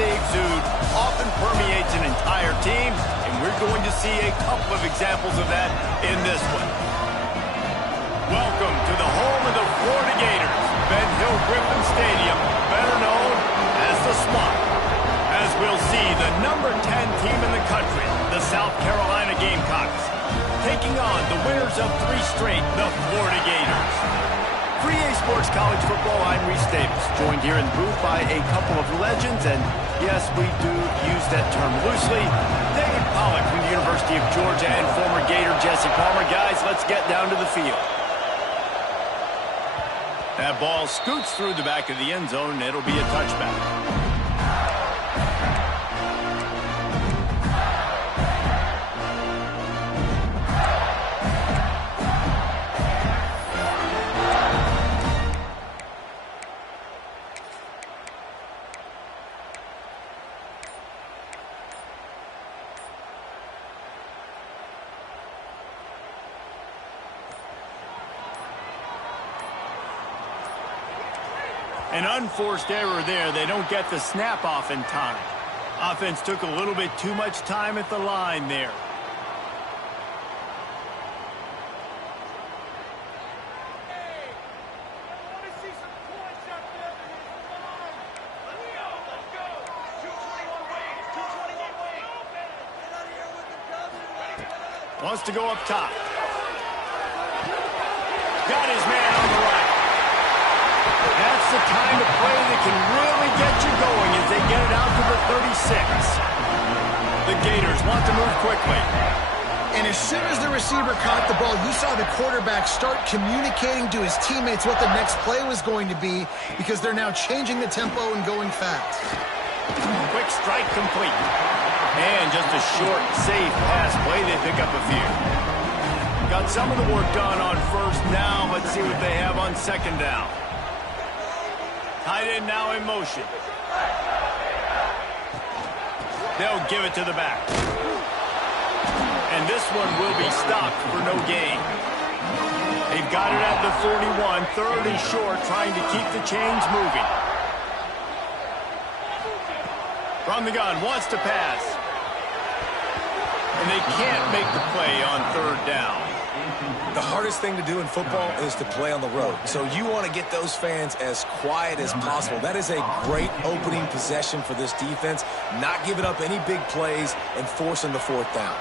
they exude often permeates an entire team, and we're going to see a couple of examples of that in this one. Welcome to the home of the Florida Gators, Ben Hill Griffin Stadium, better known as the Swamp. As we'll see, the number 10 team in the country, the South Carolina Gamecocks, taking on the winners of 3 straight, the Florida Gators. For EA Sports College Football, I'm Reese Davis, joined here in the booth by a couple of legends, and yes, we do use that term loosely. David Pollack from the University of Georgia and former Gator Jesse Palmer. Guys, let's get down to the field. That ball scoots through the back of the end zone, and it'll be a touchback. An unforced error there. They don't get the snap off in time. Offense took a little bit too much time at the line there. Wants to go up top. Got his man on the right. That's the kind of play that can really get you going as they get it out to the 36. The Gators want to move quickly. And as soon as the receiver caught the ball, you saw the quarterback start communicating to his teammates what the next play was going to be, because they're now changing the tempo and going fast. Quick strike complete. And just a short, safe pass play. They pick up a few. Got some of the work done on first. Now let's see what they have on second down. Tight end now in motion. They'll give it to the back. And this one will be stopped for no gain. They've got it at the 41, third and short, trying to keep the chains moving. From the gun, wants to pass. And they can't make the play on third down. The hardest thing to do in football is to play on the road. So you want to get those fans as quiet as possible. That is a great opening possession for this defense. Not giving up any big plays and forcing the fourth down.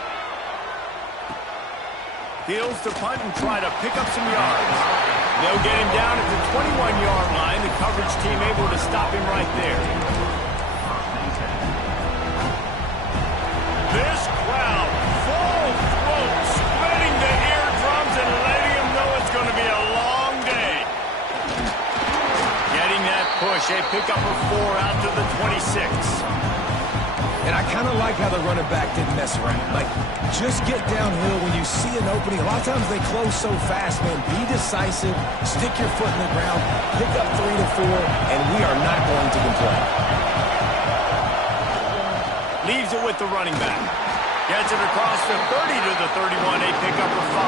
Fields to punt and try to pick up some yards. They'll get him down at the 21-yard line. The coverage team able to stop him right there. This crowd, full throat, splitting the eardrums and letting them know it's going to be a long day. Getting that push, they pick up a 4 out to the 26. And I kind of like how the running back didn't mess around. Like, just get downhill when you see an opening. A lot of times they close so fast, man. Be decisive, stick your foot in the ground, pick up 3 to 4, and we are not going to complain. Leaves it with the running back. Gets it across the 30 to the 31. They pick up a 5.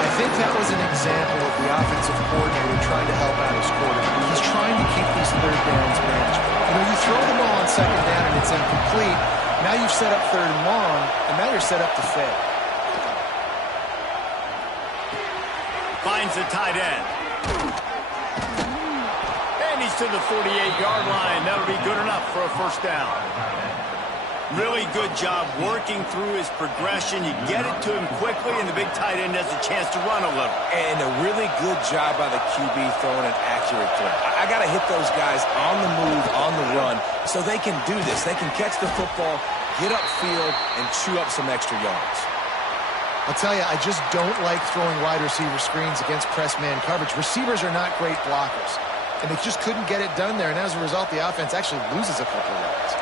I think that was an example of the offensive coordinator trying to help out his quarterback. He's trying to keep these third downs manageable. You know, you throw the ball on second down and it's incomplete. Now you've set up third and long, and now you're set up to fail. Finds the tight end. And he's to the 48-yard line. That'll be good enough for a first down. Really good job working through his progression. You get it to him quickly, and the big tight end has a chance to run a little. And a really good job by the QB throwing an accurate throw. I got to hit those guys on the move, on the run, so they can do this. They can catch the football, get upfield, and chew up some extra yards. I'll tell you, I just don't like throwing wide receiver screens against press man coverage. Receivers are not great blockers, and they just couldn't get it done there, and as a result, the offense actually loses a couple of yards.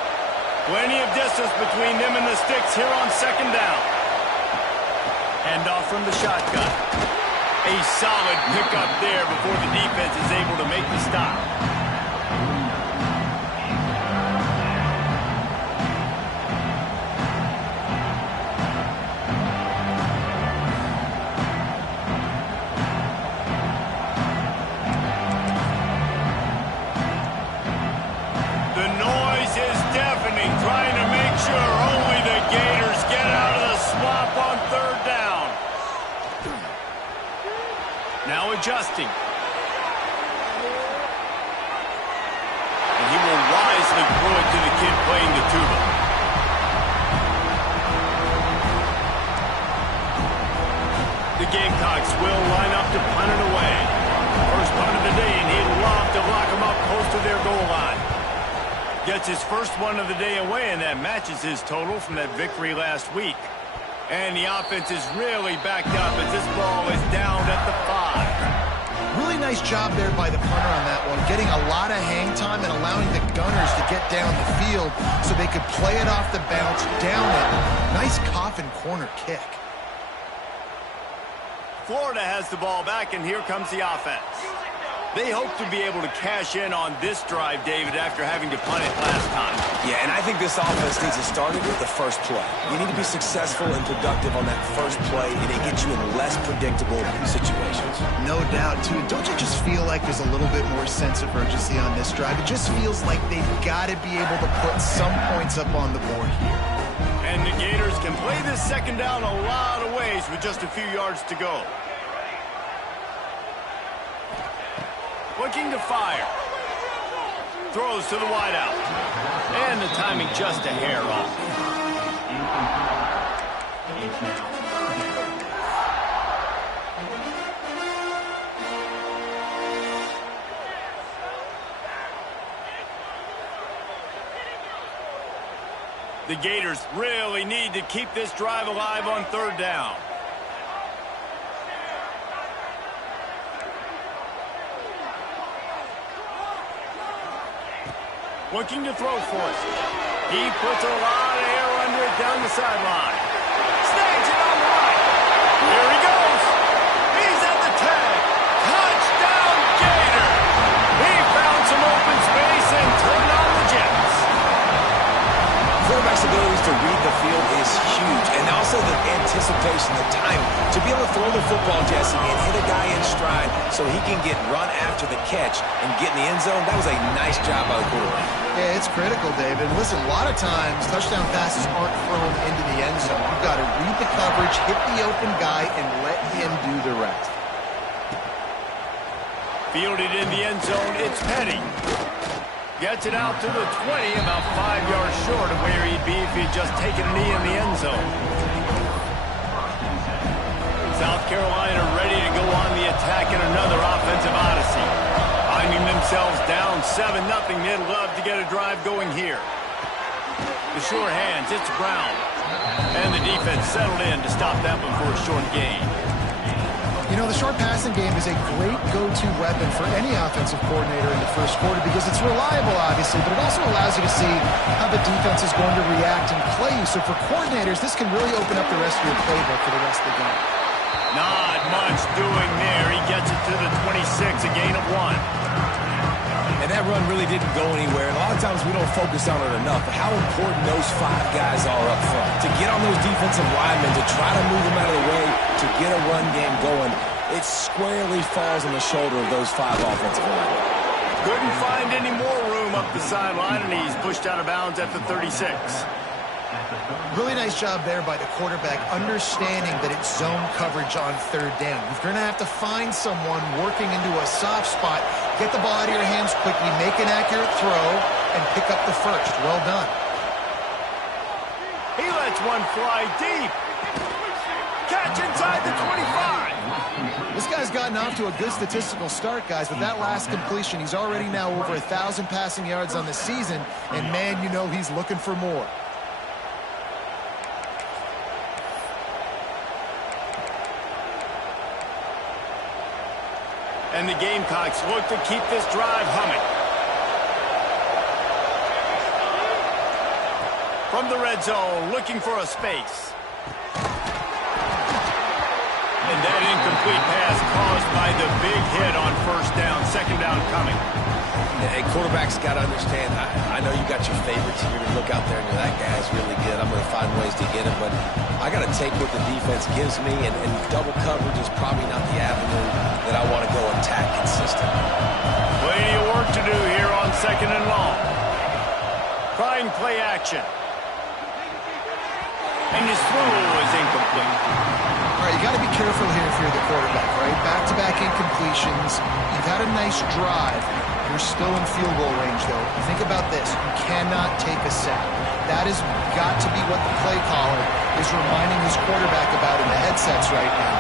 Plenty of distance between them and the sticks here on second down. Hand off from the shotgun. A solid pickup there before the defense is able to make the stop. The noise adjusting. And he will wisely throw it to the kid playing the tuba. The Gamecocks will line up to punt it away. First punt of the day, and he'd love to lock them up close to their goal line. Gets his first one of the day away, and that matches his total from that victory last week. And the offense is really backed up as this ball is down at the 5. Really nice job there by the punter on that one, getting a lot of hang time and allowing the Gunners to get down the field so they could play it off the bounce down it. Nice coffin corner kick. Florida has the ball back, and here comes the offense. They hope to be able to cash in on this drive, David, after having to punt it last time. Yeah, and I think this offense needs to start it with the first play. You need to be successful and productive on that first play, and it gets you in less predictable situations. No doubt, too. Don't you just feel like there's a little bit more sense of urgency on this drive? It just feels like they've got to be able to put some points up on the board here. And the Gators can play this second down a lot of ways with just a few yards to go. Looking to fire. Throws to the wideout. And the timing just a hair off. The Gators really need to keep this drive alive on third down. Looking to throw for it. He puts a lot of air under it down the sideline. Snags it on the right. Here he goes. He's at the 10. Touchdown, Gator. He found some open space and turned on the Jets. Quarterback's abilities to read the field is huge, and also the anticipation, the time to be able to throw the football, Jesse, and hit a guy in stride so he can get run after the catch and get in the end zone. That was a nice job by the quarterback. Yeah, it's critical, David. Listen, a lot of times touchdown passes aren't thrown into the end zone. You've got to read the coverage, hit the open guy, and let him do the rest. Fielded in the end zone, it's Petty. Gets it out to the 20, about 5 yards short of where he'd be if he'd just taken a knee in the end zone. South Carolina ready to go on the attack in another offensive odyssey. Finding themselves down 7-0, they'd love to get a drive going here. The sure hands, it's Brown. And the defense settled in to stop that one for a short gain. You know, the short passing game is a great go-to weapon for any offensive coordinator in the first quarter because it's reliable, obviously, but it also allows you to see how the defense is going to react and play you. So for coordinators, this can really open up the rest of your playbook for the rest of the game. Not much doing there. He gets it to the 26, a gain of 1. And that run really didn't go anywhere. And a lot of times we don't focus on it enough, but how important those 5 guys are up front. To get on those defensive linemen, to try to move them out of the way, to get a run game going, it squarely falls on the shoulder of those 5 offensive linemen. Couldn't find any more room up the sideline, and he's pushed out of bounds at the 36. Really nice job there by the quarterback, understanding that it's zone coverage on third down. You're going to have to find someone working into a soft spot, get the ball out of your hands quickly, make an accurate throw, and pick up the first. Well done. He lets one fly deep. Catch inside the 25. This guy's gotten off to a good statistical start, guys. With that last completion, he's already now over 1,000 passing yards on the season, and man, you know he's looking for more. And the Gamecocks look to keep this drive humming. From the red zone, looking for a space. And that incomplete pass caused by the big hit on first down, second down coming. Hey, quarterback's got to understand, I know you got your favorites. You're going to look out there and you're, that guy's really good. I'm going to find ways to get him, but I got to take what the defense gives me, and double coverage is probably not the avenue that I want to go attack consistently. Plenty of work to do here on second and long. Trying play action. And his throw is incomplete. All right, you got to be careful here if you're the quarterback, right? Back-to-back incompletions. You've had a nice drive. You're still in field goal range, though. Think about this. You cannot take a sack. That has got to be what the play caller is reminding his quarterback about in the headsets right now.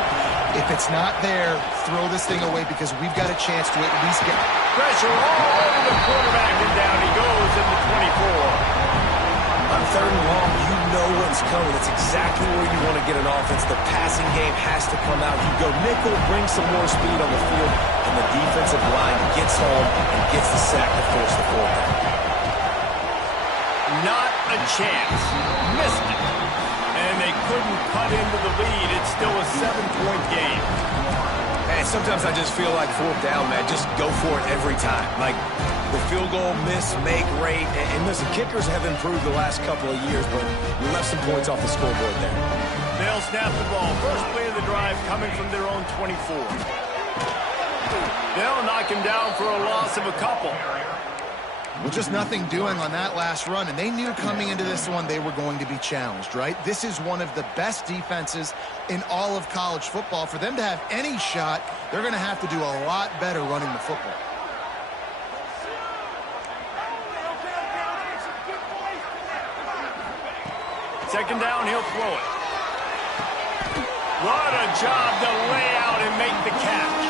If it's not there, throw this thing away because we've got a chance to at least get pressure all over the quarterback, and down he goes in the 24. On third and long, you know what's coming. It's exactly where you want to get an offense. The passing game has to come out. You go nickel, bring some more speed on the field, and the defensive line gets home and gets the sack to force the fourth down. Not a chance. Missed it. And they couldn't cut into the lead. It's still a 7-point game. Man, sometimes I just feel like fourth down, man. Just go for it every time. Like the field goal miss, make rate. And listen, kickers have improved the last couple of years, but we left some points off the scoreboard there. They'll snap the ball. First play of the drive coming from their own 24. They'll knock him down for a loss of a couple. Well, just nothing doing on that last run, and they knew coming into this one they were going to be challenged, right? This is one of the best defenses in all of college football. For them to have any shot, they're going to have to do a lot better running the football. Second down, he'll throw it. What a job to lay out and make the catch.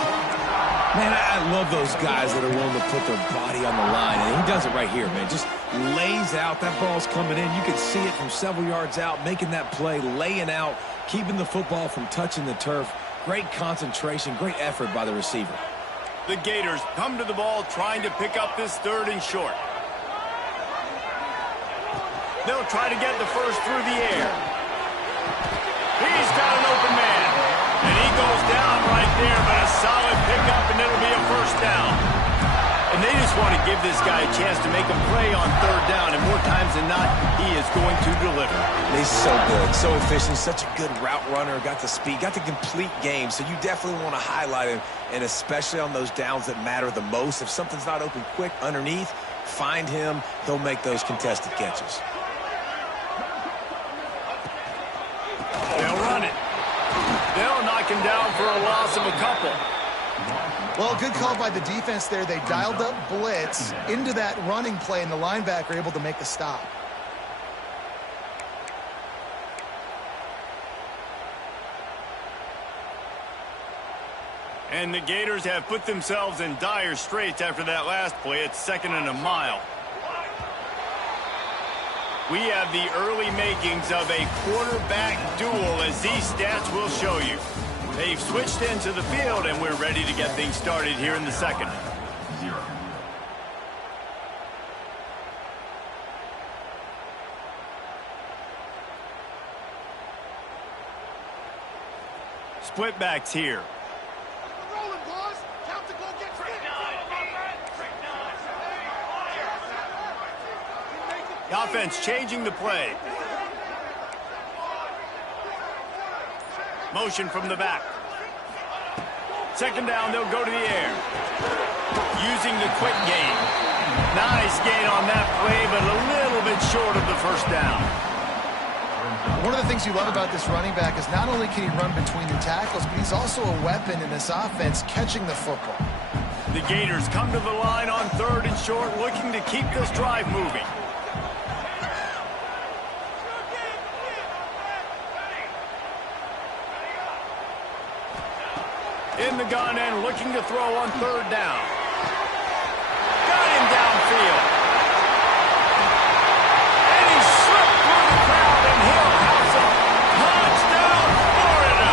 Man, I love those guys that are willing to put their body on the line, and he does it right here, man. Just lays out. That ball's coming in. You can see it from several yards out, making that play, laying out, keeping the football from touching the turf. Great concentration, great effort by the receiver. The Gators come to the ball trying to pick up this third and short. They'll try to get the first through the air. He's got an open man. And he goes down right there, but a solid pickup, and it'll be a first down. And they just want to give this guy a chance to make a play on third down, and more times than not, he is going to deliver. He's so good, so efficient, such a good route runner, got the speed, got the complete game, so you definitely want to highlight him, and especially on those downs that matter the most. If something's not open quick underneath, find him, he'll make those contested catches. They'll run it. They'll knock him down for a loss of a couple. Well, good call by the defense there. They dialed up blitz into that running play, and the linebacker able to make the stop. And the Gators have put themselves in dire straits after that last play. It's second and a mile. We have the early makings of a quarterback duel, as these stats will show you. They've switched into the field, and we're ready to get things started here in the second. Split backs here. The offense changing the play. Motion from the back. Second down, they'll go to the air. Using the quick game. Nice gain on that play, but a little bit short of the first down. One of the things you love about this running back is not only can he run between the tackles, but he's also a weapon in this offense catching the football. The Gators come to the line on third and short, looking to keep this drive moving. In the gun and looking to throw on third down. Got him downfield. And he slipped through the crowd, and he'll house it. Touchdown, Florida!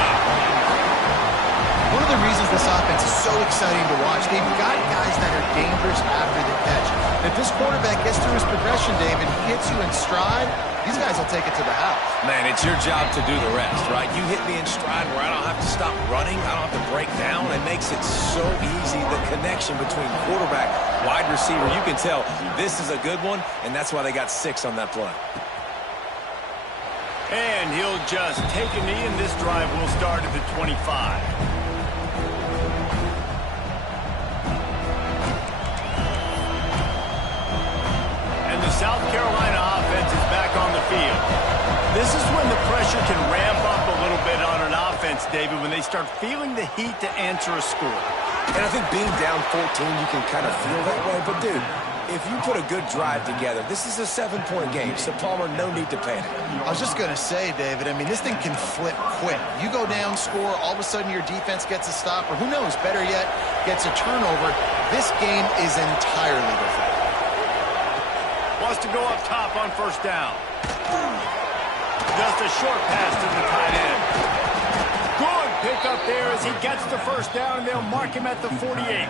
One of the reasons this offense is so exciting to watch, they've got guys that are dangerous after the catch. If this quarterback gets through his progression, David, he hits you in stride, these guys will take it to the house. Man, it's your job to do the rest, right? You hit me in stride where I don't have to stop running, I don't have to break down. It makes it so easy, the connection between quarterback, wide receiver. You can tell this is a good one, and that's why they got 6 on that play. And he'll just take a knee, and this drive will start at the 25. South Carolina offense is back on the field. This is when the pressure can ramp up a little bit on an offense, David, when they start feeling the heat to answer a score. And I think being down 14, you can kind of feel that way. But, dude, if you put a good drive together, this is a 7-point game. So, Palmer, no need to panic. I was just going to say, David, I mean, this thing can flip quick. You go down, score, all of a sudden your defense gets a stop, or who knows, better yet, gets a turnover. This game is entirely different. Wants to go up top on first down. Just a short pass to the tight end. Good pick up there as he gets the first down, and they'll mark him at the 48.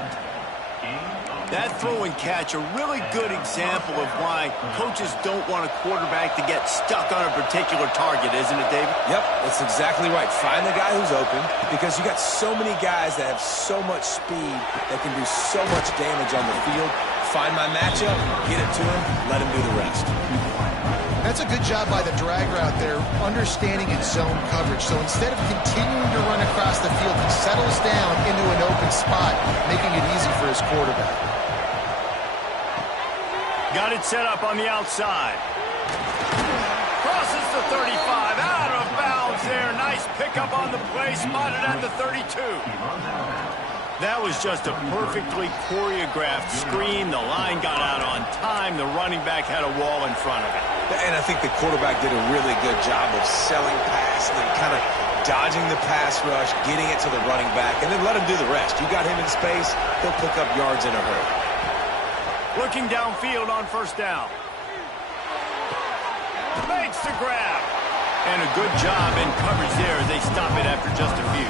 That throw and catch, a really good example of why coaches don't want a quarterback to get stuck on a particular target, isn't it, David? Yep, that's exactly right. Find the guy who's open, because you got so many guys that have so much speed that can do so much damage on the field. Find my matchup, get it to him, let him do the rest. That's a good job by the drag route there, understanding its zone coverage. So instead of continuing to run across the field, he settles down into an open spot, making it easy for his quarterback. Got it set up on the outside. Crosses the 35, out of bounds there. Nice pickup on the play, spotted at the 32. That was just a perfectly choreographed screen. The line got out on time. The running back had a wall in front of it. And I think the quarterback did a really good job of selling pass and then kind of dodging the pass rush, getting it to the running back, and then let him do the rest. You got him in space, he'll pick up yards in a hurry. Looking downfield on first down. Makes the grab. And a good job in coverage there as they stop it after just a few.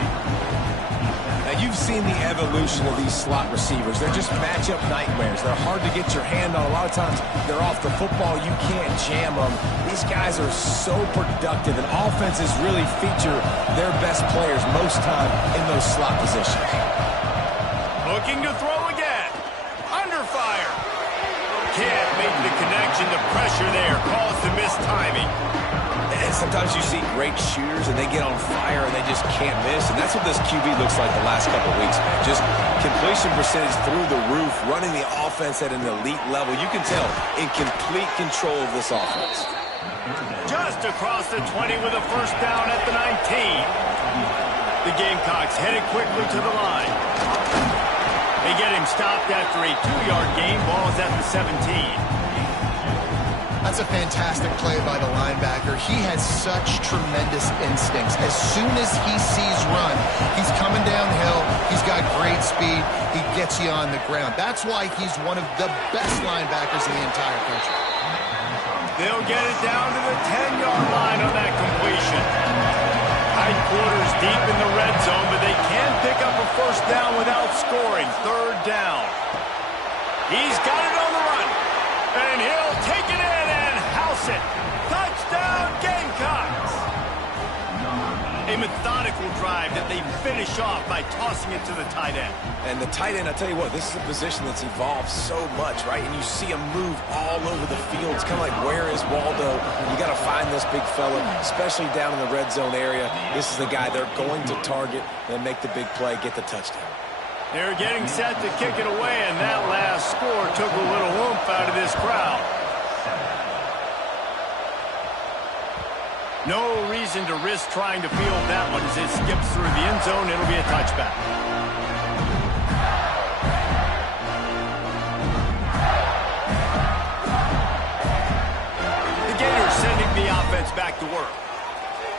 Now, you've seen the evolution of these slot receivers. They're just matchup nightmares. They're hard to get your hand on. A lot of times, they're off the football. You can't jam them. These guys are so productive, and offenses really feature their best players most time in those slot positions. Looking to throw again. Under fire. Can't make the connection. The pressure there caused the missed timing. And sometimes you see great shooters and they get on fire and they just can't miss. And that's what this QB looks like the last couple of weeks, man. Just completion percentage through the roof, running the offense at an elite level. You can tell in complete control of this offense. Just across the 20 with a first down at the 19. The Gamecocks headed quickly to the line. They get him stopped after a 2-yard gain. Ball is at the 17. That's a fantastic play by the linebacker. He has such tremendous instincts. As soon as he sees run, he's coming downhill. He's got great speed. He gets you on the ground. That's why he's one of the best linebackers in the entire country. They'll get it down to the 10-yard line on that completion. Tight quarters deep in the red zone, but they can pick up a first down without scoring. Third down. He's got it on the run. And he'll take it in and house it. Touchdown, Gamecocks. A methodical drive that they finish off by tossing it to the tight end. And the tight end, I tell you what, this is a position that's evolved so much, right? And you see him move all over the field. It's kind of like, where is Waldo? You got to find this big fella, especially down in the red zone area. This is the guy they're going to target and make the big play, get the touchdown. They're getting set to kick it away, and that last score took a little oomph out of this crowd. No reason to risk trying to field that one as it skips through the end zone. It'll be a touchback. The Gators sending the offense back to work.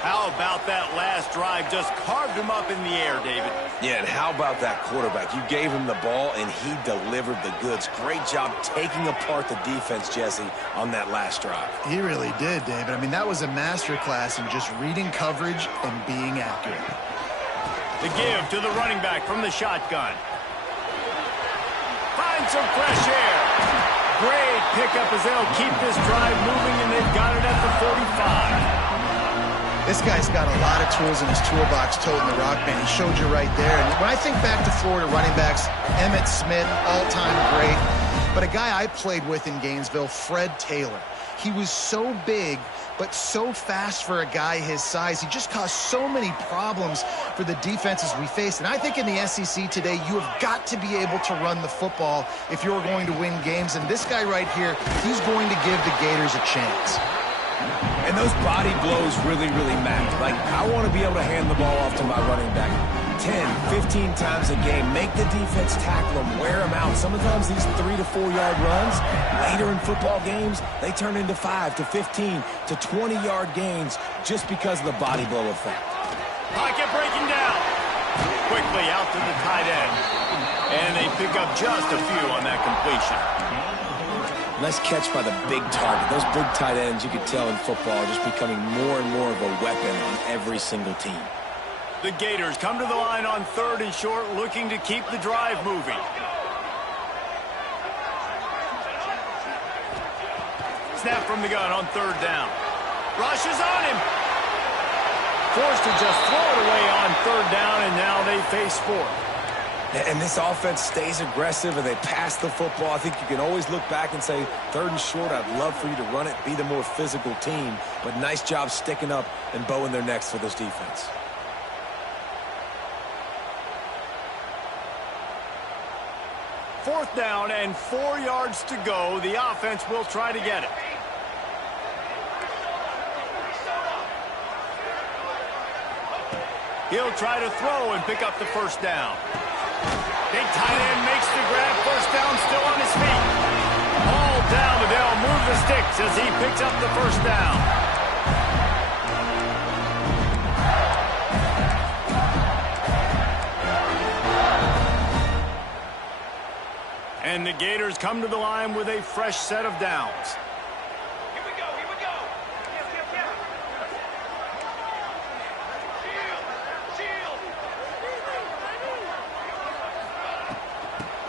How about that last drive? Just carved him up in the air, David. Yeah, and how about that quarterback? You gave him the ball, and he delivered the goods. Great job taking apart the defense, Jesse, on that last drive. He really did, David. I mean, that was a masterclass in just reading coverage and being accurate. The give to the running back from the shotgun. Finds some fresh air. Great pickup as they'll keep this drive moving, and they've got it at the 45. This guy's got a lot of tools in his toolbox toting the rock band. He showed you right there. And when I think back to Florida running backs, Emmitt Smith, all-time great. But a guy I played with in Gainesville, Fred Taylor. He was so big, but so fast for a guy his size. He just caused so many problems for the defenses we faced. And I think in the SEC today, you have got to be able to run the football if you're going to win games. And this guy right here, he's going to give the Gators a chance. And those body blows really, really matter. Like, I want to be able to hand the ball off to my running back 10, 15 times a game. Make the defense tackle them, wear them out. Sometimes these 3 to 4 yard runs, later in football games, they turn into 5 to 15 to 20-yard gains just because of the body blow effect. Pocket breaking down. Quickly out to the tight end. And they pick up just a few on that completion. Nice catch by the big target. Those big tight ends, you could tell in football, are just becoming more and more of a weapon on every single team. The Gators come to the line on 3rd and short, looking to keep the drive moving. Snap from the gun on 3rd down. Rush is on him. Forced to just throw it away on 3rd down, and now they face 4th. And this offense stays aggressive and they pass the football. I think you can always look back and say, 3rd and short, I'd love for you to run it, be the more physical team. But nice job sticking up and bowing their necks for this defense. Fourth down and 4 yards to go. The offense will try to get it. He'll try to throw and pick up the 1st down. Big tight end makes the grab. 1st down, still on his feet. All down, but they'll move the sticks as he picks up the 1st down. And the Gators come to the line with a fresh set of downs. Here we go, here we go.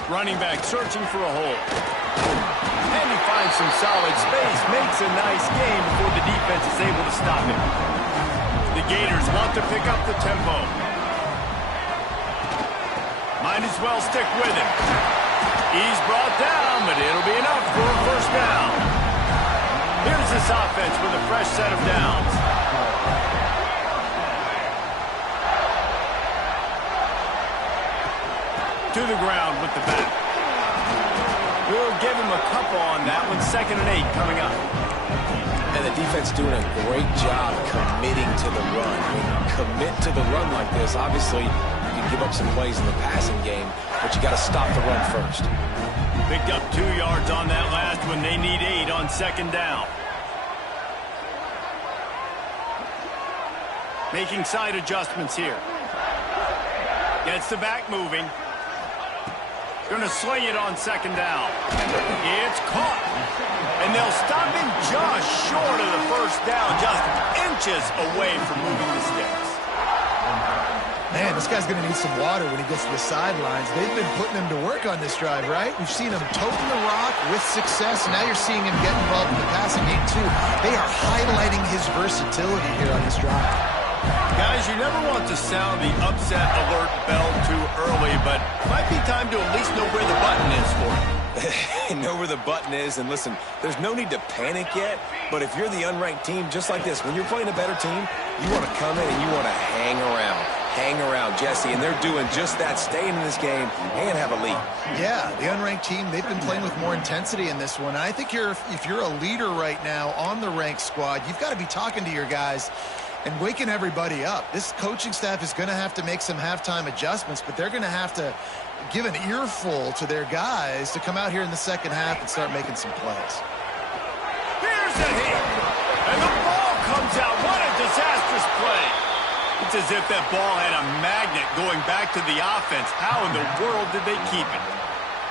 Running back searching for a hole. And he finds some solid space, makes a nice gain before the defense is able to stop him. The Gators want to pick up the tempo. Might as well stick with him. He's brought down, but it'll be enough for a 1st down. Here's this offense with a fresh set of downs. To the ground with the back. We'll give him a couple on that one. 2nd and 8 coming up. And the defense doing a great job committing to the run. When you commit to the run like this, obviously you can give up some plays in the passing game, but you got to stop the run first. Picked up 2 yards on that last one. They need 8 on 2nd down. Making side adjustments here. Gets the back moving. Going to sling it on 2nd down. It's caught. And they'll stop him just short of the 1st down, just inches away from moving the sticks. Man, this guy's going to need some water when he gets to the sidelines. They've been putting him to work on this drive, right? We've seen him toting the rock with success, and now you're seeing him get involved in the passing game, too. They are highlighting his versatility here on this drive. Guys, you never want to sound the upset alert bell too early, but it might be time to at least know where the button is for it. Know where the button is, and listen, there's no need to panic yet, but if you're the unranked team, just like this, when you're playing a better team, you want to come in and you want to hang around, Jesse, and they're doing just that, staying in this game and have a lead. Yeah, the unranked team, they've been playing with more intensity in this one. I think if you're a leader right now on the ranked squad, you've got to be talking to your guys and waking everybody up. This coaching staff is going to have to make some halftime adjustments, but they're going to have to give an earful to their guys to come out here in the 2nd half and start making some plays. Here's the hit, and the ball comes out. What a disastrous play. It's as if that ball had a magnet going back to the offense. How in the world did they keep it?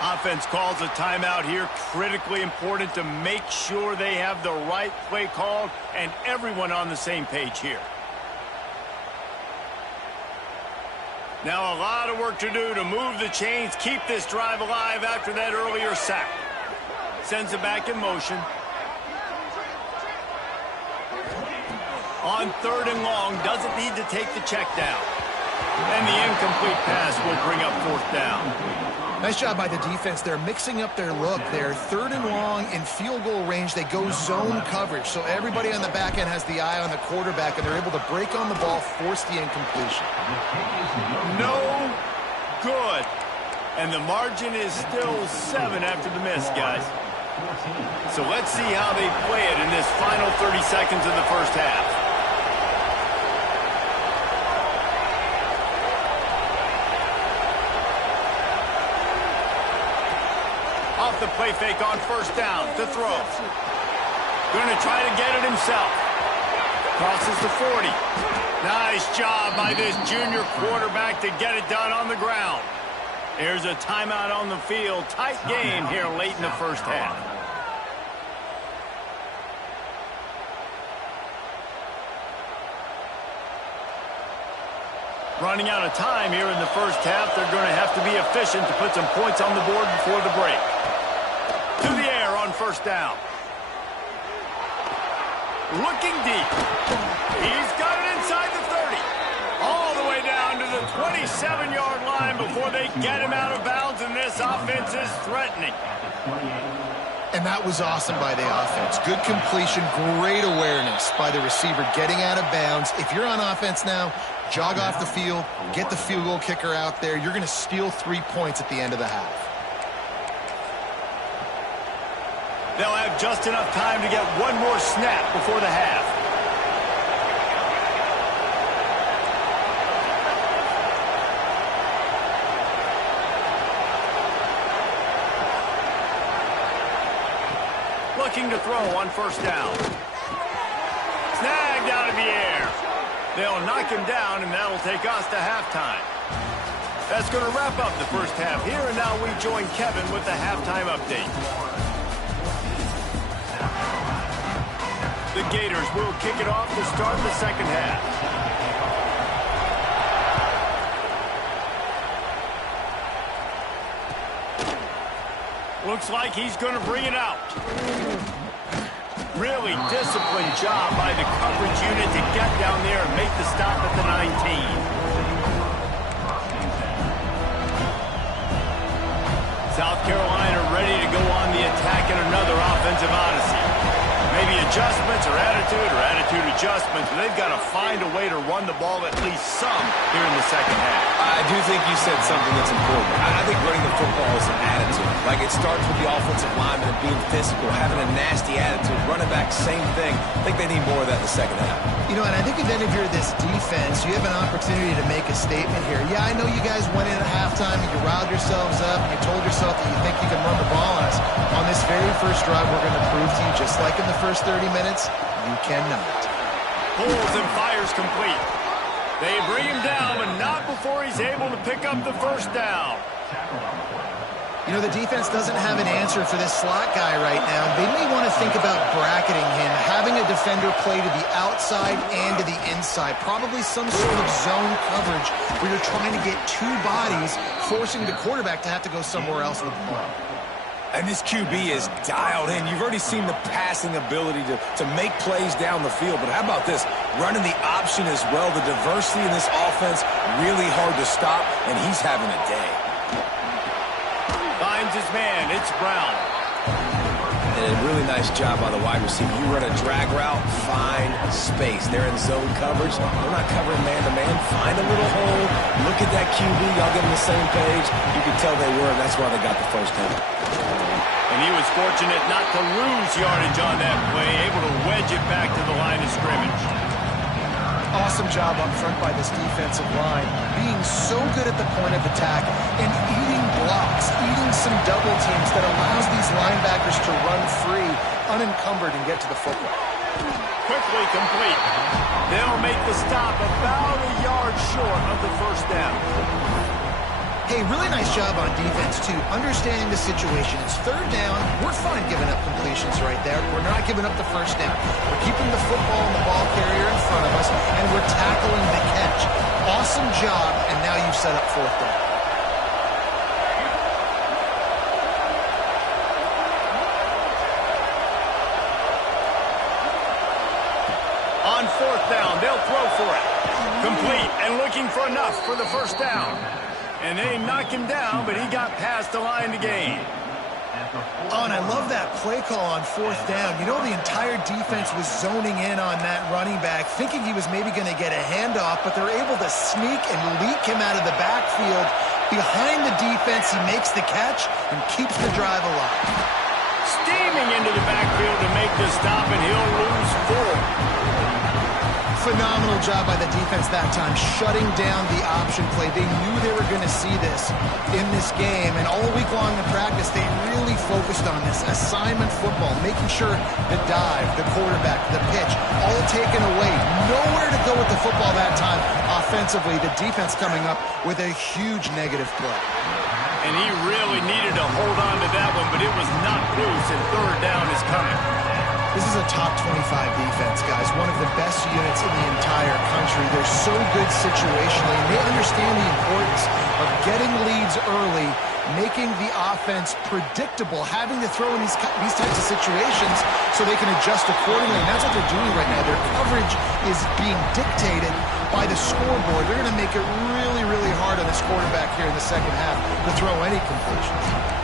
Offense calls a timeout here. Critically important to make sure they have the right play called and everyone on the same page here. Now a lot of work to do to move the chains, keep this drive alive after that earlier sack. Sends it back in motion. On 3rd and long, doesn't need to take the check down. And the incomplete pass will bring up 4th down. Nice job by the defense. They're mixing up their look. They're 3rd and long in field goal range. They go zone coverage. So everybody on the back end has the eye on the quarterback, and they're able to break on the ball, force the incompletion. No good. And the margin is still 7 after the miss, guys. So let's see how they play it in this final 30 seconds of the first half. Off the play fake on first down to throw. Going to try to get it himself. Crosses the 40. Nice job by this junior quarterback to get it done on the ground. Here's a timeout on the field. Tight game here late in the first half. Running out of time here in the first half. They're going to have to be efficient to put some points on the board before the break. To the air on first down. Looking deep. He's got it inside the 30. All the way down to the 27-yard line before they get him out of bounds, and this offense is threatening. And that was awesome by the offense. Good completion, great awareness by the receiver getting out of bounds. If you're on offense now, jog off the field, get the field goal kicker out there. You're going to steal 3 points at the end of the half. They'll have just enough time to get one more snap before the half. Looking to throw on first down. Snagged out of the air. They'll knock him down, and that'll take us to halftime. That's going to wrap up the first half here, and now we join Kevin with the halftime update. The Gators will kick it off to start the second half. Looks like he's going to bring it out. Really disciplined job by the coverage unit to get down there and make the stop at the 19. South Carolina ready to go on the attack in another offensive odyssey. Maybe adjustments or attitude adjustments, but they've got to find a way to run the ball at least some here in the second half. I do think you said something that's important. I think running the football is an attitude. Like, it starts with the offensive lineman and being physical, having a nasty attitude. Running back, same thing. I think they need more of that in the second half. You know, and I think if any of you are this defense, you have an opportunity to make a statement here. Yeah, I know you guys went in at halftime and you riled yourselves up and you told yourself that you think you can run the ball on us. On this very first drive, we're going to prove to you, just like in the first 30 minutes, you cannot. Pulls and fires complete. They bring him down, but not before he's able to pick up the first down. You know, the defense doesn't have an answer for this slot guy right now. They may want to think about bracketing him, having a defender play to the outside and to the inside. Probably some sort of zone coverage where you're trying to get two bodies, forcing the quarterback to have to go somewhere else with the ball. And this QB is dialed in. You've already seen the passing ability to make plays down the field. But how about this? Running the option as well. The diversity in this offense, really hard to stop, and he's having a day. Finds his man. It's Brown. And a really nice job by the wide receiver. You run a drag route, find space. They're in zone coverage. They're not covering man-to-man. Find a little hole. Look at that QB. Y'all get on the same page. You can tell they were, and that's why they got the first down. And he was fortunate not to lose yardage on that play, able to wedge it back to the line of scrimmage. Awesome job up front by this defensive line, being so good at the point of attack and eating blocks, eating some double teams that allows these linebackers to run free, unencumbered, and get to the football. Quickly complete. They'll make the stop about a yard short of the first down. Hey, really nice job on defense, too, understanding the situation. It's third down. We're fine giving up completions right there. We're not giving up the first down. We're keeping the football and the ball carrier in front of us, and we're tackling the catch. Awesome job, and now you've set up fourth down. On fourth down, they'll throw for it. Complete and looking for enough for the first down. And they knock him down, but he got past the line to gain. Oh, and I love that play call on fourth down. You know, the entire defense was zoning in on that running back, thinking he was maybe going to get a handoff, but they're able to sneak and leak him out of the backfield. Behind the defense, he makes the catch and keeps the drive alive. Steaming into the backfield to make the stop, and he'll lose phenomenal job by the defense that time, shutting down the option play. They knew they were going to see this in this game, and all week long in practice, they really focused on this assignment football, making sure the dive, the quarterback, the pitch, all taken away. Nowhere to go with the football that time offensively. The defense coming up with a huge negative play. And he really needed to hold on to that one, but it was knocked loose, and third down is coming. This is a top 25 defense, guys. One of the best units in the entire country. They're so good situationally, and they understand the importance of getting leads early, making the offense predictable, having to throw in these types of situations so they can adjust accordingly. And that's what they're doing right now. Their coverage is being dictated by the scoreboard. They're going to make it really, really hard on this quarterback here in the second half to throw any completions.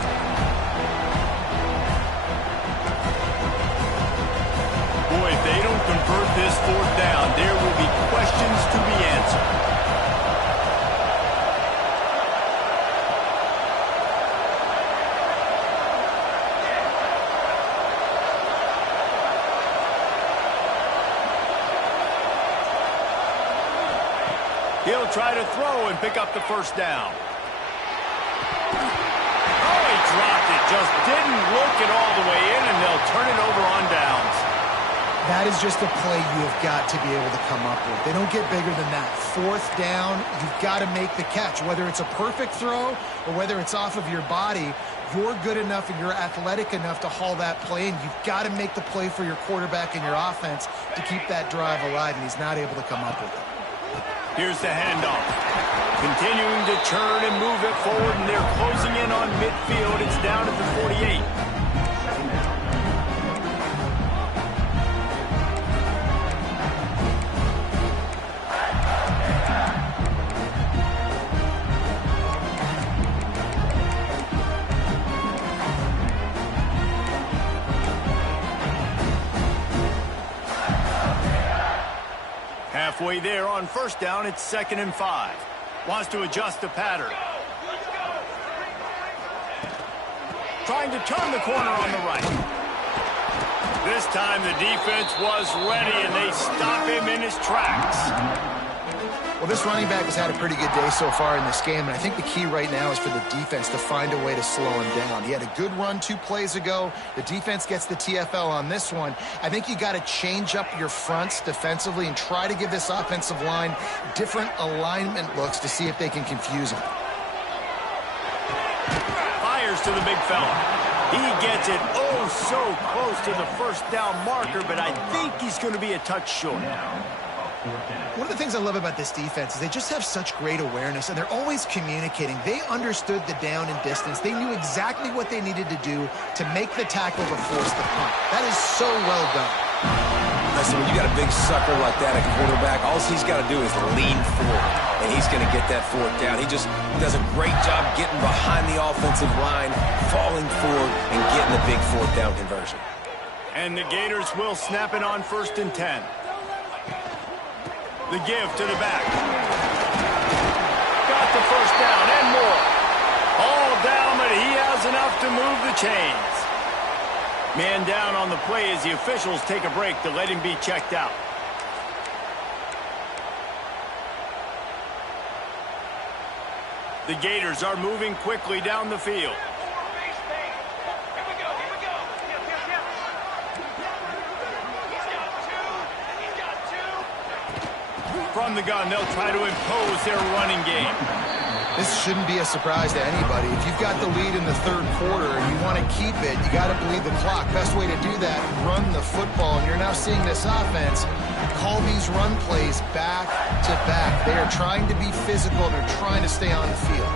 Boy, if they don't convert this fourth down, there will be questions to be answered. He'll try to throw and pick up the first down. Oh, he dropped it. Just didn't look it all the way in, and they'll turn it over on downs. That is just a play you have got to be able to come up with. They don't get bigger than that. Fourth down, you've got to make the catch. Whether it's a perfect throw or whether it's off of your body, you're good enough and you're athletic enough to haul that play in. You've got to make the play for your quarterback and your offense to keep that drive alive, and he's not able to come up with it. Here's the handoff. Continuing to turn and move it forward, and they're closing in on midfield. It's down at the 48. Halfway there on first down, it's 2nd and 5. Wants to adjust the pattern. Trying to turn the corner on the right. This time the defense was ready, and they stop him in his tracks. Well, this running back has had a pretty good day so far in this game, and I think the key right now is for the defense to find a way to slow him down. He had a good run 2 plays ago. The defense gets the TFL on this one. I think you got to change up your fronts defensively and try to give this offensive line different alignment looks to see if they can confuse him. Fires to the big fella. He gets it oh so close to the first down marker, but I think he's going to be a touch short. One of the things I love about this defense is they just have such great awareness, and they're always communicating. They understood the down and distance. They knew exactly what they needed to do to make the tackle to force the punt. That is so well done. Listen, when you got a big sucker like that at quarterback, all he's got to do is lean forward, and he's going to get that fourth down. He just does a great job getting behind the offensive line, falling forward, and getting the big fourth down conversion. And the Gators will snap it on 1st and 10. The give to the back. Got the first down and more. All down, but he has enough to move the chains. Man down on the play as the officials take a break to let him be checked out. The Gators are moving quickly down the field. From the gun, they'll try to impose their running game. This shouldn't be a surprise to anybody. If you've got the lead in the 3rd quarter and you want to keep it, you got to bleed the clock. Best way to do that, run the football. And you're now seeing this offense call these run plays back to back. They are trying to be physical, and they're trying to stay on the field.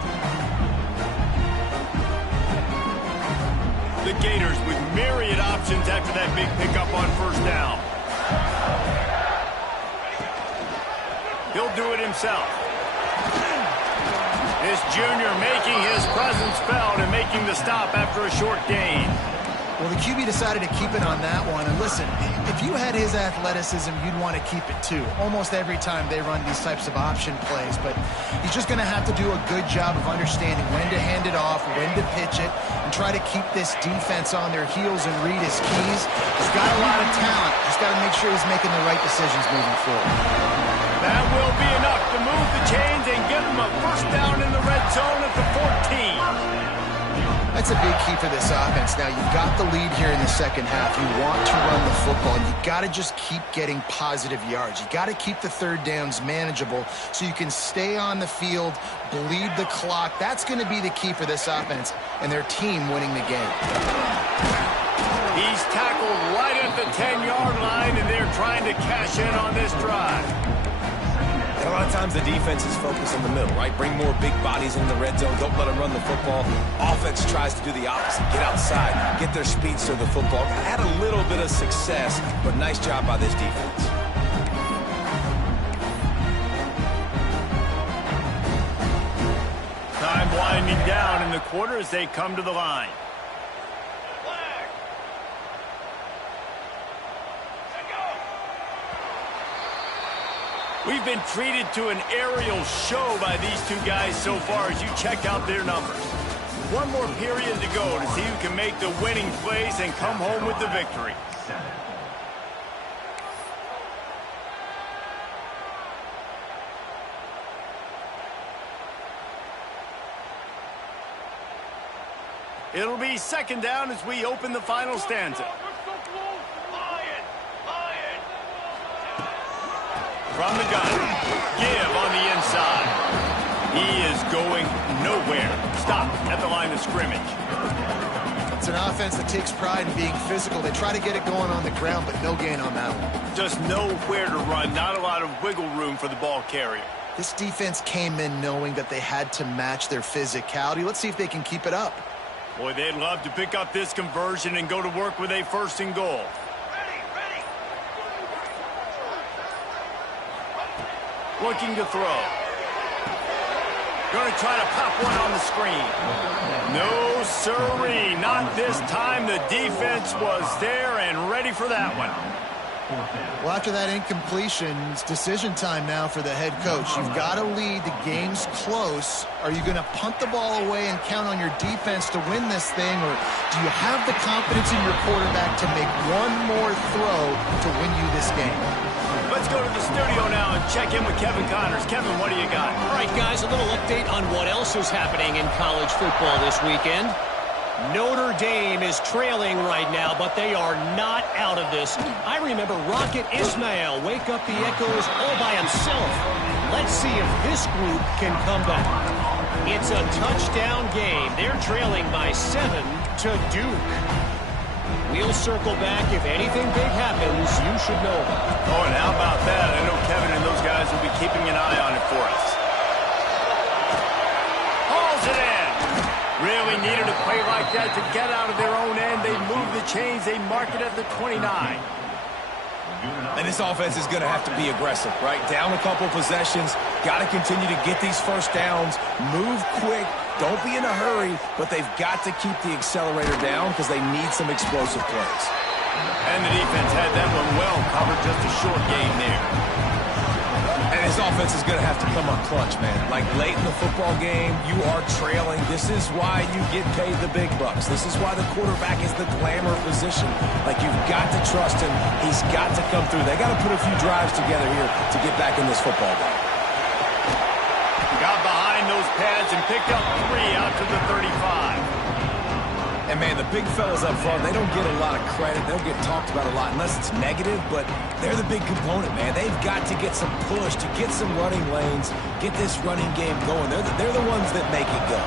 The Gators with myriad options after that big pickup on first down. He'll do it himself. This junior making his presence felt and making the stop after a short gain. Well, the QB decided to keep it on that one. And listen, if you had his athleticism, you'd want to keep it too. Almost every time they run these types of option plays. But he's just going to have to do a good job of understanding when to hand it off, when to pitch it, and try to keep this defense on their heels and read his keys. He's got a lot of talent. Just got to make sure he's making the right decisions moving forward. That will be enough to move the chains and give them a first down in the red zone at the 14. That's a big key for this offense. Now, you've got the lead here in the second half. You want to run the football, and you've got to just keep getting positive yards. You've got to keep the third downs manageable so you can stay on the field, bleed the clock. That's going to be the key for this offense and their team winning the game. He's tackled right at the 10-yard line, and they're trying to cash in on this drive. And a lot of times the defense is focused in the middle, right? Bring more big bodies in the red zone. Don't let them run the football. Offense tries to do the opposite. Get outside. Get their speed to the football. Had a little bit of success, but nice job by this defense. Time winding down in the quarter as they come to the line. We've been treated to an aerial show by these two guys so far as you check out their numbers. One more period to go to see who can make the winning plays and come home with the victory. It'll be second down as we open the final stanza. From the gun, give on the inside. He is going nowhere. Stop at the line of scrimmage. It's an offense that takes pride in being physical. They try to get it going on the ground, but no gain on that one. Just nowhere to run. Not a lot of wiggle room for the ball carrier. This defense came in knowing that they had to match their physicality. Let's see if they can keep it up. Boy, they'd love to pick up this conversion and go to work with a first and goal. Looking to throw. Going to try to pop one on the screen. No, sirree. Not this time. The defense was there and ready for that one. Well, after that incompletion, it's decision time now for the head coach. You've got to lead. The game's close. Are you going to punt the ball away and count on your defense to win this thing, or do you have the confidence in your quarterback to make one more throw to win you this game? Let's go to the studio now and check in with Kevin Connors. Kevin, what do you got? All right, guys, a little update on what else is happening in college football this weekend. Notre Dame is trailing right now, but they are not out of this. I remember Rocket Ismail wake up the echoes all by himself. Let's see if this group can come back. It's a touchdown game. They're trailing by 7 to Duke. We'll circle back. If anything big happens, you should know about it. Oh, and how about that? I know Kevin and those guys will be keeping an eye on it for us. Hauls it in. Really needed a play like that to get out of their own end. They move the chains. They mark it at the 29. And this offense is going to have to be aggressive, right? Down a couple possessions. Got to continue to get these first downs. Move quick. Don't be in a hurry, but they've got to keep the accelerator down because they need some explosive plays. And the defense had that one well covered. Just a short game there. And his offense is going to have to come up clutch, man. Like late in the football game, you are trailing. This is why you get paid the big bucks. This is why the quarterback is the glamour position. Like, you've got to trust him. He's got to come through. They got to put a few drives together here to get back in this football game. Got behind those pads and picked up 3 out to the 35. And, man, the big fellas up front, they don't get a lot of credit. They'll get talked about a lot unless it's negative, but they're the big component, man. They've got to get some push, to get some running lanes, get this running game going. They're the ones that make it go.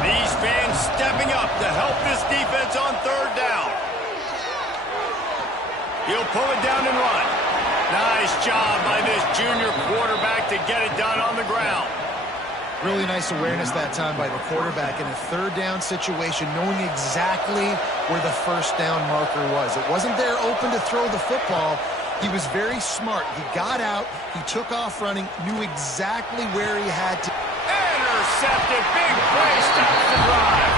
These fans stepping up to help this defense on third down. He'll pull it down and run. Nice job by this junior quarterback to get it done on the ground. Really nice awareness that time by the quarterback in a third down situation, knowing exactly where the first down marker was. It wasn't there open to throw the football. He was very smart. He got out, he took off running, knew exactly where he had to. Intercepted, big play, stops the drive.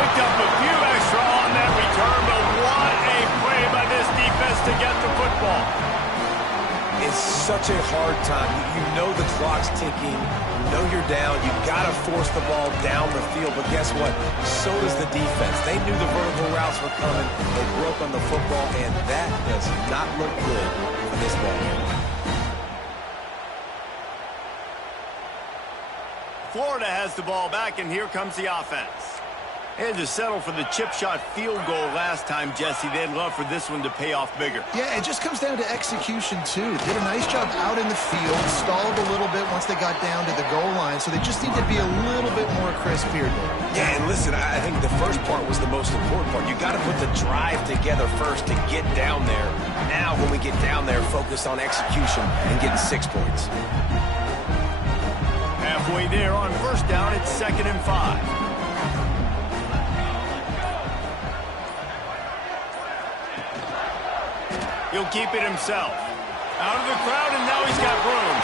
Picked up a few extra on that to get the football. It's such a hard time. You know the clock's ticking. You know you're down. You got to force the ball down the field. But guess what? So does the defense. They knew the vertical routes were coming. They broke on the football, and that does not look good for this ball game. Florida has the ball back, and here comes the offense. They had to settle for the chip shot field goal last time, Jesse. They'd love for this one to pay off bigger. Yeah, it just comes down to execution, too. Did a nice job out in the field, stalled a little bit once they got down to the goal line, so they just need to be a little bit more crisp here. Yeah, and listen, I think the first part was the most important part. You got to put the drive together first to get down there. Now, when we get down there, focus on execution and getting 6 points. Halfway there on first down, it's 2nd and 5. He'll keep it himself. Out of the crowd, and now he's got room.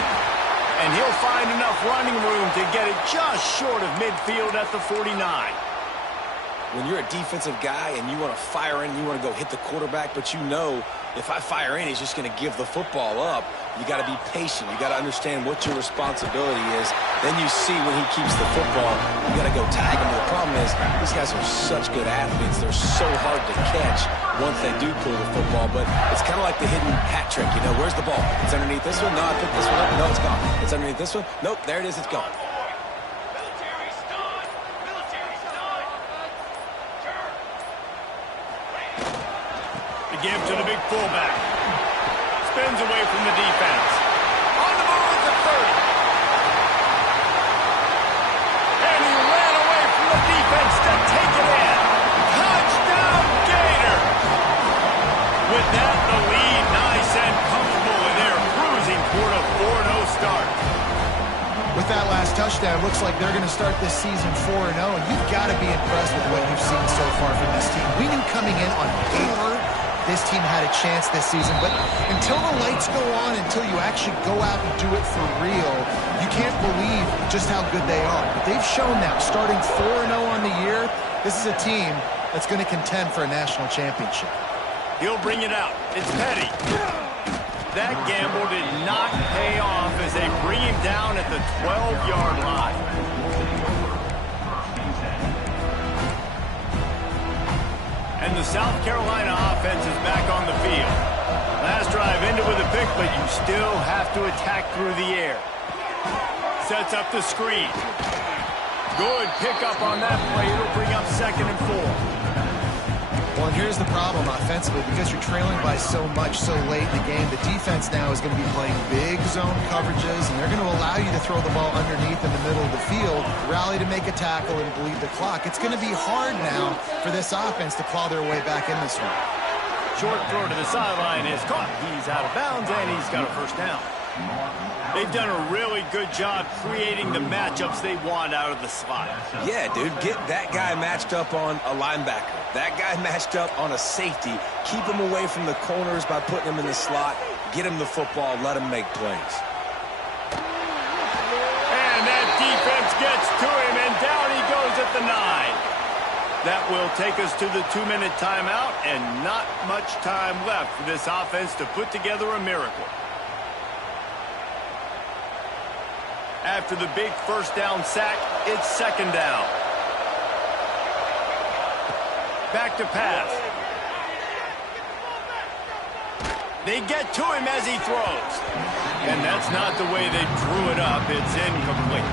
And he'll find enough running room to get it just short of midfield at the 49. When you're a defensive guy and you want to fire in, you want to go hit the quarterback, but you know if I fire in, he's just going to give the football up. You got to be patient. You got to understand what your responsibility is. Then you see when he keeps the football, you got to go tag him. The problem is these guys are such good athletes. They're so hard to catch once they do pull the football. But it's kind of like the hidden hat trick. You know, where's the ball? It's underneath this one. No, I picked this one up. No, it's gone. It's underneath this one. Nope, there it is. It's gone. Give to the big fullback. Spins away from the defense. On the move at the 30. And he ran away from the defense to take it in. Touchdown, Gator! With that, the lead nice and comfortable, and they're cruising toward a 4-0 start. With that last touchdown, looks like they're going to start this season 4-0, and you've got to be impressed with what you've seen so far from this team. We knew coming in on paper this team had a chance this season, but until the lights go on, until you actually go out and do it for real, you can't believe just how good they are. But they've shown now, starting 4-0 on the year, this is a team that's going to contend for a national championship. He'll bring it out. It's Petty. That gamble did not pay off as they bring him down at the 12-yard line. And the South Carolina offense is back on the field. Last drive ended with a pick, but you still have to attack through the air. Sets up the screen. Good pickup on that play. It'll bring up 2nd and 4. Well, and here's the problem offensively. Because you're trailing by so much so late in the game, the defense now is going to be playing big zone coverages, and they're going to allow you to throw the ball underneath in the middle of the field, rally to make a tackle, and bleed the clock. It's going to be hard now for this offense to claw their way back in this one. Short throw to the sideline is caught. He's out of bounds, and he's got a first down. They've done a really good job creating the matchups they want out of the slot. Yeah, dude, get that guy matched up on a linebacker. That guy matched up on a safety. Keep him away from the corners by putting him in the slot. Get him the football. Let him make plays. And that defense gets to him, and down he goes at the 9. That will take us to the 2-minute timeout, and not much time left for this offense to put together a miracle. After the big first down sack, it's 2nd down. Back to pass. They get to him as he throws. And that's not the way they drew it up. It's incomplete.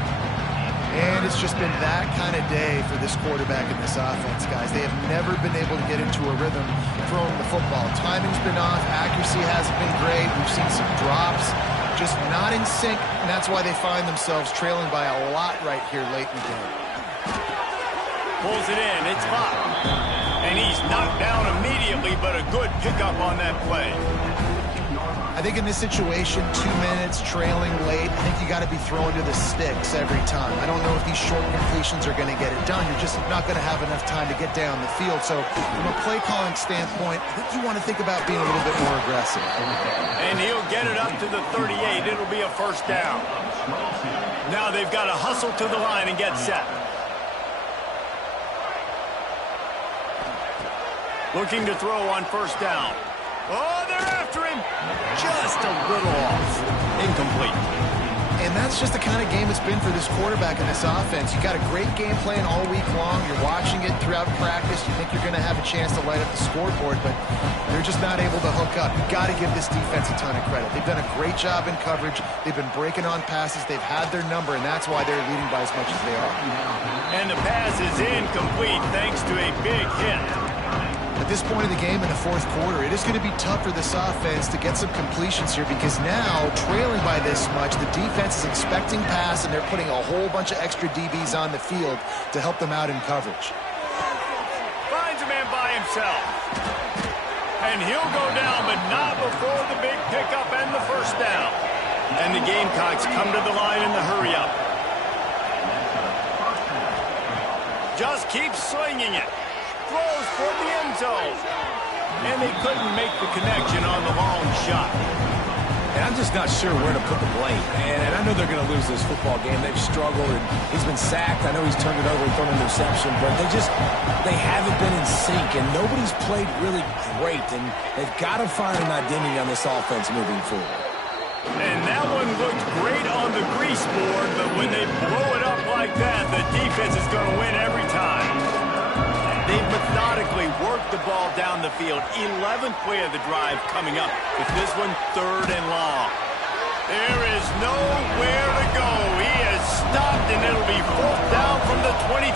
And it's just been that kind of day for this quarterback and this offense, guys. They have never been able to get into a rhythm throwing the football. Timing's been off. Accuracy hasn't been great. We've seen some drops. Just not in sync, and that's why they find themselves trailing by a lot right here late in the game. Pulls it in. It's Bob. And he's knocked down immediately, but a good pickup on that play. I think in this situation, 2 minutes, trailing late, I think you got to be throwing to the sticks every time. I don't know if these short completions are going to get it done. You're just not going to have enough time to get down the field. So from a play calling standpoint, I think you want to think about being a little bit more aggressive. And he'll get it up to the 38. It'll be a first down. Now they've got to hustle to the line and get set. Looking to throw on first down. Oh, there a little off. Incomplete. And that's just the kind of game it's been for this quarterback in this offense. You got a great game plan all week long. You're watching it throughout practice. You think you're going to have a chance to light up the scoreboard, but they're just not able to hook up. You've got to give this defense a ton of credit. They've done a great job in coverage. They've been breaking on passes. They've had their number, and that's why they're leading by as much as they are. And the pass is incomplete thanks to a big hit. At this point in the game in the fourth quarter, it is going to be tough for this offense to get some completions here because now, trailing by this much, the defense is expecting pass, and they're putting a whole bunch of extra DBs on the field to help them out in coverage. Finds a man by himself. And he'll go down, but not before the big pickup and the first down. And the Gamecocks come to the line in the hurry-up. Just keeps swinging it. Throws for the end zone. And they couldn't make the connection on the long shot. And I'm just not sure where to put the blame. And I know they're going to lose this football game. They've struggled, and he's been sacked. I know he's turned it over and thrown an interception, but they haven't been in sync, and nobody's played really great. And they've got to find an identity on this offense moving forward. And that one looked great on the grease board, but when they blow it up like that, the defense is going to win every time. They've methodically worked the ball down the field. 11th play of the drive coming up with this one 3rd and long. There is nowhere to go. He is stopped, and it'll be 4th down from the 23.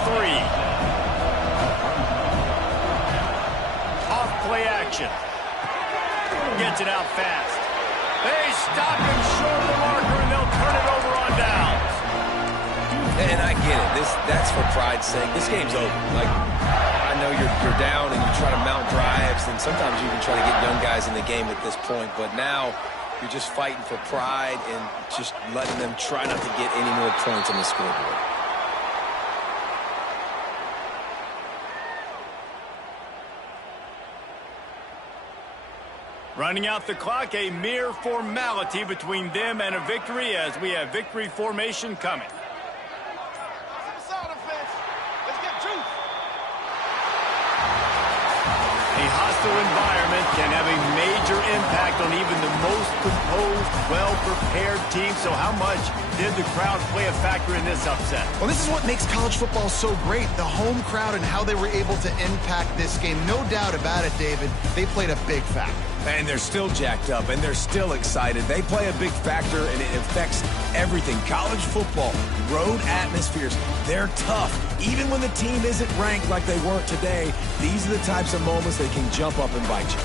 Off play action. Gets it out fast. They stop him short of the marker, and they'll turn it over on downs. And I get it. That's for pride's sake. This game's over. Like, I know you're down and you try to mount drives, and sometimes you even try to get young guys in the game at this point. But now you're just fighting for pride and just letting them try not to get any more points on the scoreboard. Running out the clock, a mere formality between them and a victory as we have victory formation coming. A hostile environment can have a major impact on even the most composed, well-prepared team. So how much did the crowd play a factor in this upset? Well, this is what makes college football so great, the home crowd and how they were able to impact this game. No doubt about it, David. They played a big factor. And they're still jacked up, and they're still excited. They play a big factor, and it affects everything. College football, road atmospheres, they're tough. Even when the team isn't ranked like they weren't today, these are the types of moments they can jump up and bite you.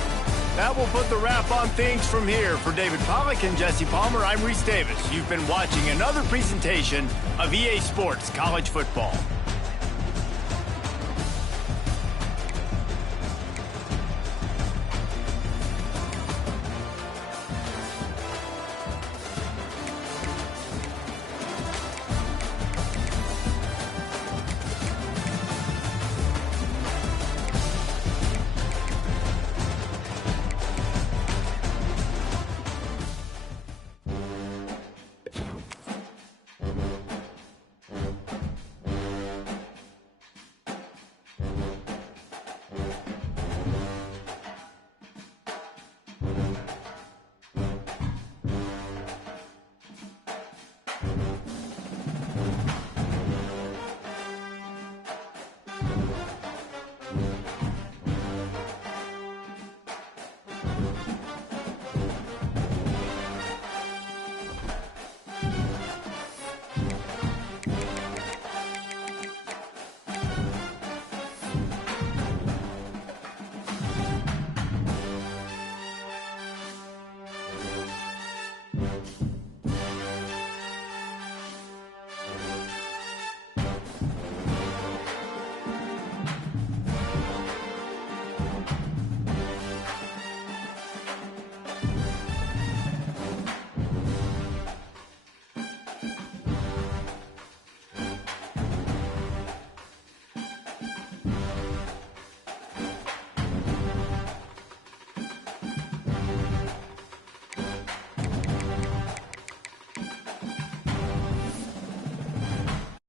That will put the wrap on things from here. For David Pollack and Jesse Palmer, I'm Reese Davis. You've been watching another presentation of EA Sports College Football.